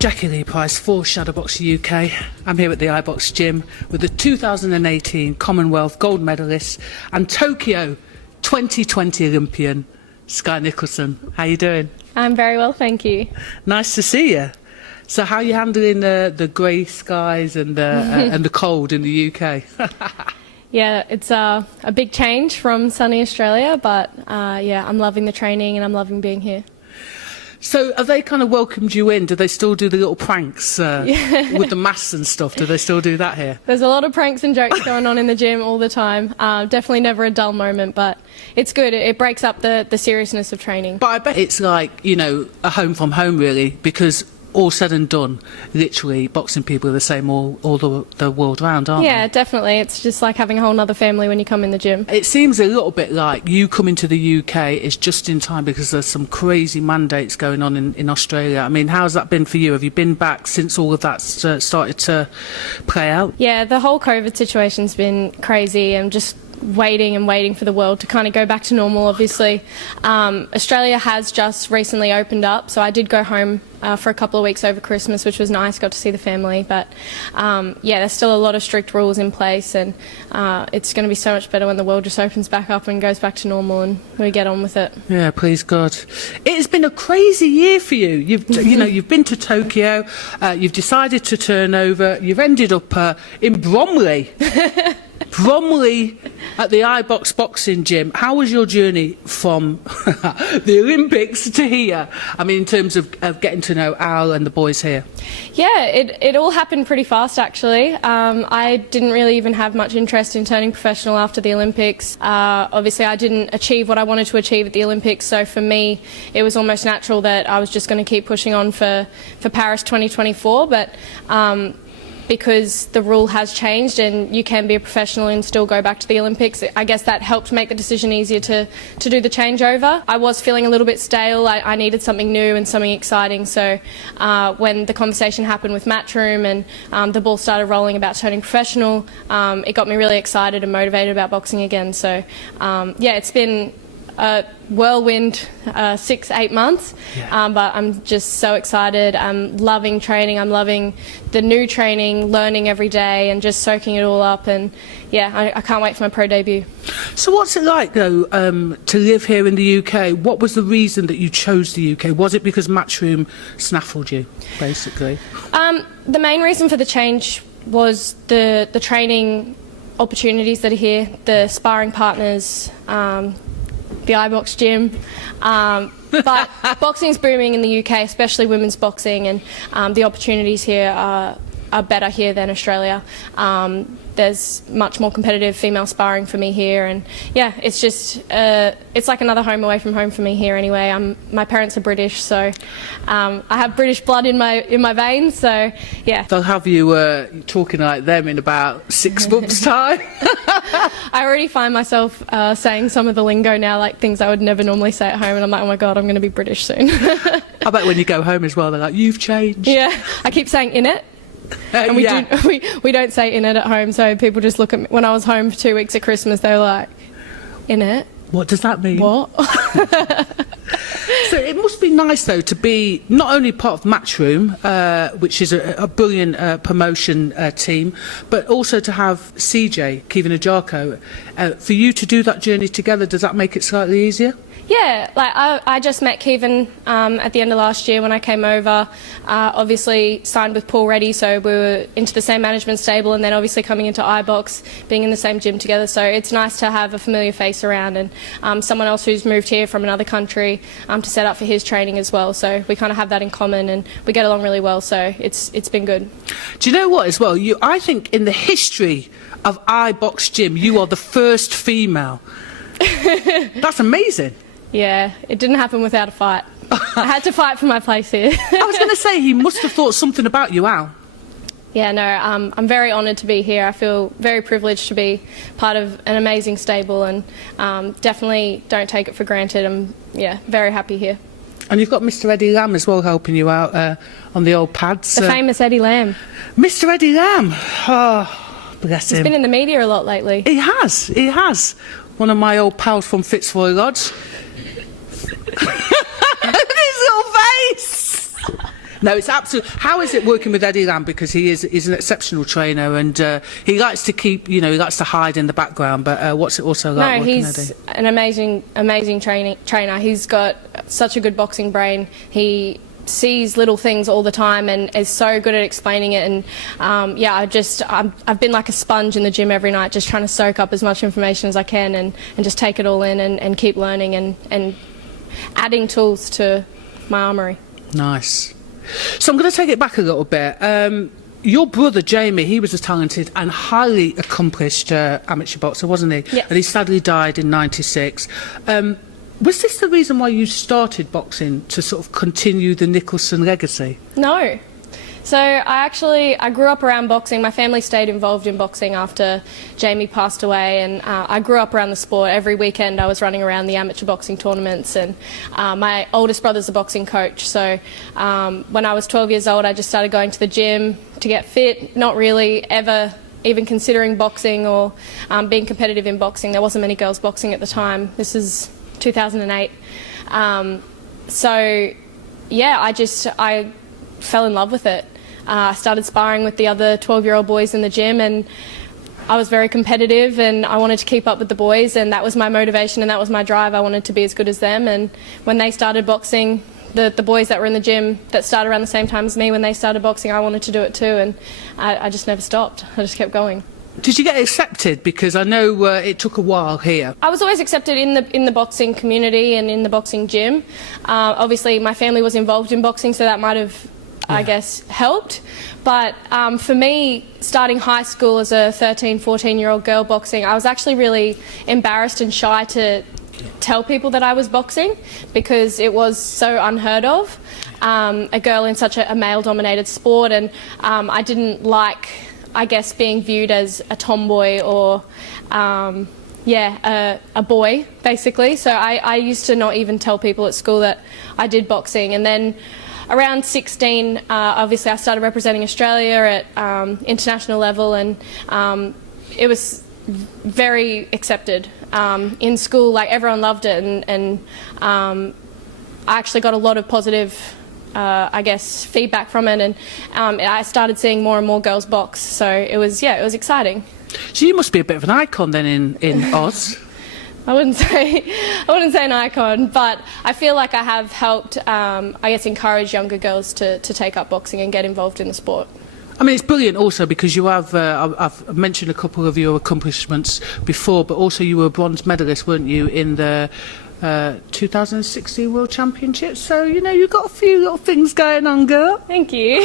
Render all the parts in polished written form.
Jacqui-Lee Pryce for Shadowboxruk UK. I'm here at the Ibox Gym with the 2018 Commonwealth gold medalist and Tokyo 2020 Olympian Skye Nicholson. How you doing? I'm very well, thank you. Nice to see you. So how are you handling the grey skies and and the cold in the UK? Yeah, it's a big change from sunny Australia, but yeah, I'm loving the training and I'm loving being here. So have they kind of welcomed you in? Do they still do the little pranks with the masks and stuff? Do they still do that here? There's a lot of pranks and jokes going on in the gym all the time. Definitely never a dull moment, but it's good. It breaks up the seriousness of training. But I bet it's like, you know, a home from home really, because all said and done, literally boxing people are the same all the world round, aren't they? Yeah, definitely. It's just like having a whole other family when you come in the gym. It seems a little bit like you coming to the UK is just in time because there's some crazy mandates going on in Australia. I mean, how's that been for you? Have you been back since all of that started to play out? Yeah, the whole COVID situation's been crazy and just waiting for the world to kind of go back to normal, obviously. Australia has just recently opened up, so I did go home for a couple of weeks over Christmas, which was nice, got to see the family, but yeah, there's still a lot of strict rules in place, and it's going to be so much better when the world just opens back up and goes back to normal and we get on with it. Yeah, please God. It's been a crazy year for you. You know, you've been to Tokyo, you've decided to turn over, you've ended up in Bromley. Bromley at the Ibox boxing gym. How was your journey from the Olympics to here? I mean, in terms of getting to know Al and the boys here. Yeah, it all happened pretty fast actually. I didn't really even have much interest in turning professional after the Olympics. Obviously I didn't achieve what I wanted to achieve at the Olympics, so for me it was almost natural that I was just going to keep pushing on for Paris 2024, but because the rule has changed and you can be a professional and still go back to the Olympics, I guess that helped make the decision easier to do the changeover. I was feeling a little bit stale. I needed something new and something exciting, so when the conversation happened with Matchroom and the ball started rolling about turning professional, it got me really excited and motivated about boxing again. So yeah, it's been a whirlwind 6-8 months, yeah. But I'm just so excited. I'm loving training, I'm loving the new training, learning every day and just soaking it all up, and yeah, I can't wait for my pro debut. So what's it like though to live here in the UK? What was the reason that you chose the UK? Was it because Matchroom snaffled you, basically? The main reason for the change was the training opportunities that are here, the sparring partners, the Ibox Gym, but boxing's booming in the UK, especially women's boxing, and the opportunities here are better here than Australia. There's much more competitive female sparring for me here, and yeah, it's just it's like another home away from home for me here anyway. My parents are British, so I have British blood in my veins, so yeah. They'll have you talking like them in about 6 months' time. I already find myself saying some of the lingo now, like things I would never normally say at home, and I'm like, oh my god, I'm going to be British soon. I bet when you go home as well, they're like, you've changed. Yeah, I keep saying in it. And yeah. we don't say in it at home, so people just look at me. When I was home for 2 weeks at Christmas, they were like, in it? What does that mean? What? So it must be nice though to be not only part of Matchroom, which is a brilliant promotion team, but also to have CJ, Kevin Ajarko. For you to do that journey together, does that make it slightly easier? Yeah, like I just met Kevin at the end of last year when I came over. Obviously signed with Paul Reddy, so we were into the same management stable, and then obviously coming into Ibox, being in the same gym together. So it's nice to have a familiar face around, and someone else who's moved here from another country to set up for his training as well. So we kind of have that in common, and we get along really well. So it's been good. Do you know what as well? I think in the history of Ibox Gym, you are the first female. That's amazing. Yeah, it didn't happen without a fight. I had to fight for my place here. I was going to say, he must have thought something about you, Al. Yeah, no, I'm very honoured to be here. I feel very privileged to be part of an amazing stable, and definitely don't take it for granted. I'm, yeah, very happy here. And you've got Mr. Eddie Lamb as well helping you out on the old pads. The famous Eddie Lamb. Mr. Eddie Lamb. Oh, bless him. He's been in the media a lot lately. He has, he has. One of my old pals from Fitzroy Lodge. His little face! No, it's absolutely. How is it working with Eddie Lamb? Because he's an exceptional trainer, and he likes to keep, he likes to hide in the background. But what's it also like working with Eddie? He's an amazing trainer. He's got such a good boxing brain. He sees little things all the time and is so good at explaining it. And I've been like a sponge in the gym every night, just trying to soak up as much information as I can and just take it all in and keep learning and adding tools to my armoury. Nice. So I'm going to take it back a little bit. Your brother Jamie, he was a talented and highly accomplished amateur boxer, wasn't he? Yes. And he sadly died in '96. Was this the reason why you started boxing, to sort of continue the Nicholson legacy? No. So I grew up around boxing. My family stayed involved in boxing after Jamie passed away, and I grew up around the sport. Every weekend I was running around the amateur boxing tournaments, and my oldest brother's a boxing coach. So when I was 12 years old, I just started going to the gym to get fit, not really ever even considering boxing or being competitive in boxing. There wasn't many girls boxing at the time. This is 2008. So yeah, I fell in love with it. I started sparring with the other 12-year-old boys in the gym, and I was very competitive and I wanted to keep up with the boys, and that was my motivation and that was my drive. I wanted to be as good as them, and when they started boxing, the boys that were in the gym that started around the same time as me, when they started boxing, I wanted to do it too, and I just never stopped. I just kept going. Did you get accepted? Because I know it took a while here. I was always accepted in the boxing community and in the boxing gym. Obviously, my family was involved in boxing, so that might have, I guess, helped. But for me, starting high school as a 13, 14-year-old girl boxing, I was actually really embarrassed and shy to tell people that I was boxing because it was so unheard of, a girl in such a male-dominated sport, and I didn't like, I guess, being viewed as a tomboy or a boy, basically. So I used to not even tell people at school that I did boxing. And then around 16, obviously I started representing Australia at international level, and it was very accepted in school. Like, everyone loved it, and I actually got a lot of positive I guess, feedback from it, and I started seeing more and more girls box, so it was exciting. So you must be a bit of an icon then in Oz. I wouldn't say an icon, but I feel like I have helped, I guess, encourage younger girls to take up boxing and get involved in the sport. I mean, it's brilliant also because you have, I've mentioned a couple of your accomplishments before, but also you were a bronze medalist, weren't you, in the 2016 World Championships, so you've got a few little things going on, girl. Thank you.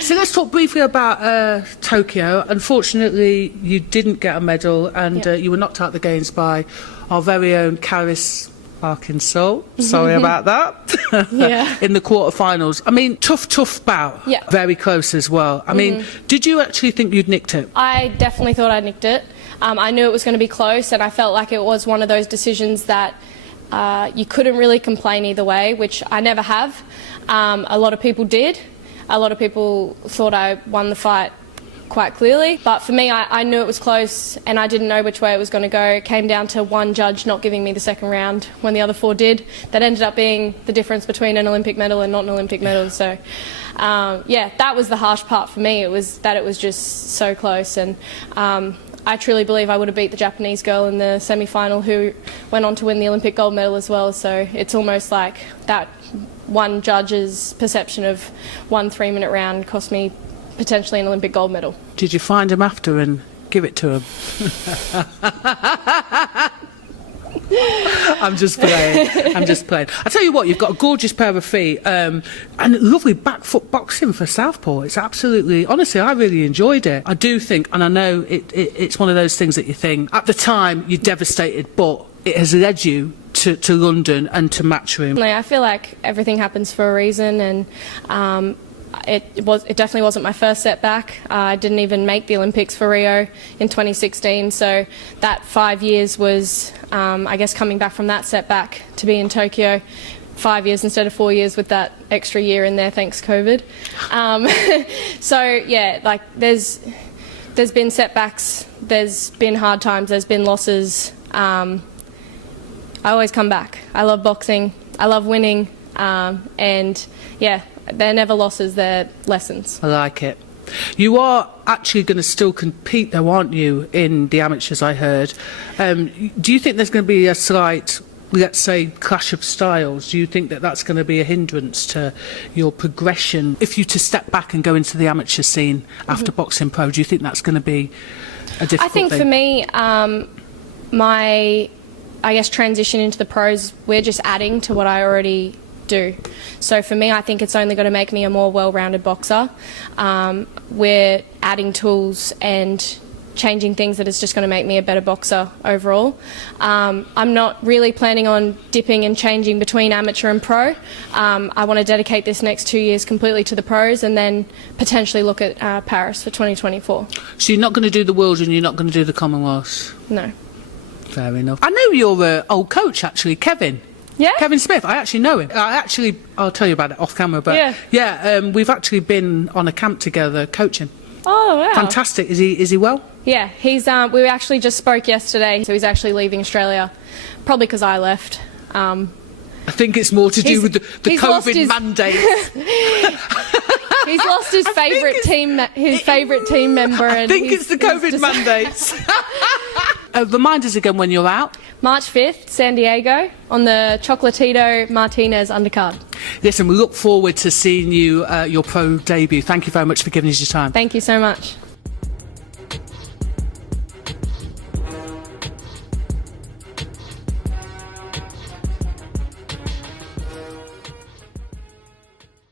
So let's talk briefly about Tokyo. Unfortunately, you didn't get a medal, and you were knocked out the games by our very own Caris Arkansas. Sorry about that. Yeah. In the quarterfinals. I mean, tough bout. Yeah. Very close as well. I mean, did you actually think you'd nicked it? I definitely thought I nicked it. I knew it was going to be close, and I felt like it was one of those decisions that you couldn't really complain either way, which I never have. A lot of people did. A lot of people thought I won the fight quite clearly, but for me, I knew it was close and I didn't know which way it was going to go. It came down to one judge not giving me the second round when the other four did. That ended up being the difference between an Olympic medal and not an Olympic medal. So that was the harsh part for me. It was that it was just so close, and I truly believe I would have beat the Japanese girl in the semi-final, who went on to win the Olympic gold medal as well. So it's almost like that one judge's perception of one 3-minute round cost me potentially an Olympic gold medal. Did you find him after and give it to him? I'm just playing. I tell you what, you've got a gorgeous pair of feet and lovely back foot boxing for southpaw. It's absolutely, honestly, I really enjoyed it. I do think, and I know it's one of those things that you think at the time you're devastated, but it has led you to London and to Matchroom. I feel like everything happens for a reason, and it definitely wasn't my first setback. I didn't even make the Olympics for Rio in 2016, so that 5 years was, I guess, coming back from that setback to be in Tokyo. 5 years instead of 4 years with that extra year in there, thanks COVID. So yeah, like there's been setbacks, there's been hard times, there's been losses. I always come back. I love boxing. I love winning. and yeah, they're never losses, they're lessons. I like it. You are actually going to still compete, though, aren't you, in the amateurs, I heard. Do you think there's going to be a slight, let's say, clash of styles? Do you think that that's going to be a hindrance to your progression? If you to step back and go into the amateur scene after boxing pro, do you think that's going to be a difficult I think thing? for me, I guess, transition into the pros, we're just adding to what I already do. So for me, I think it's only going to make me a more well-rounded boxer. We're adding tools and changing things that is just going to make me a better boxer overall. I'm not really planning on dipping and changing between amateur and pro. I want to dedicate this next 2 years completely to the pros and then potentially look at Paris for 2024. So you're not going to do the Worlds and you're not going to do the Commonwealths? No. Fair enough. I know your old coach, actually, Kevin. Yeah? Kevin Smith, I actually know him. I'll tell you about it off camera, but we've actually been on a camp together coaching. Oh, wow. Fantastic. Is he well? Yeah, he's. We actually just spoke yesterday, so he's actually leaving Australia, probably because I left. I think it's more to do with the COVID mandate. He's lost his favourite team, member. I think it's the COVID mandates. Remind us again when you're out. March 5th, San Diego, on the Chocolatito Martinez undercard. Listen, we look forward to seeing you your pro debut. Thank you very much for giving us your time. Thank you so much.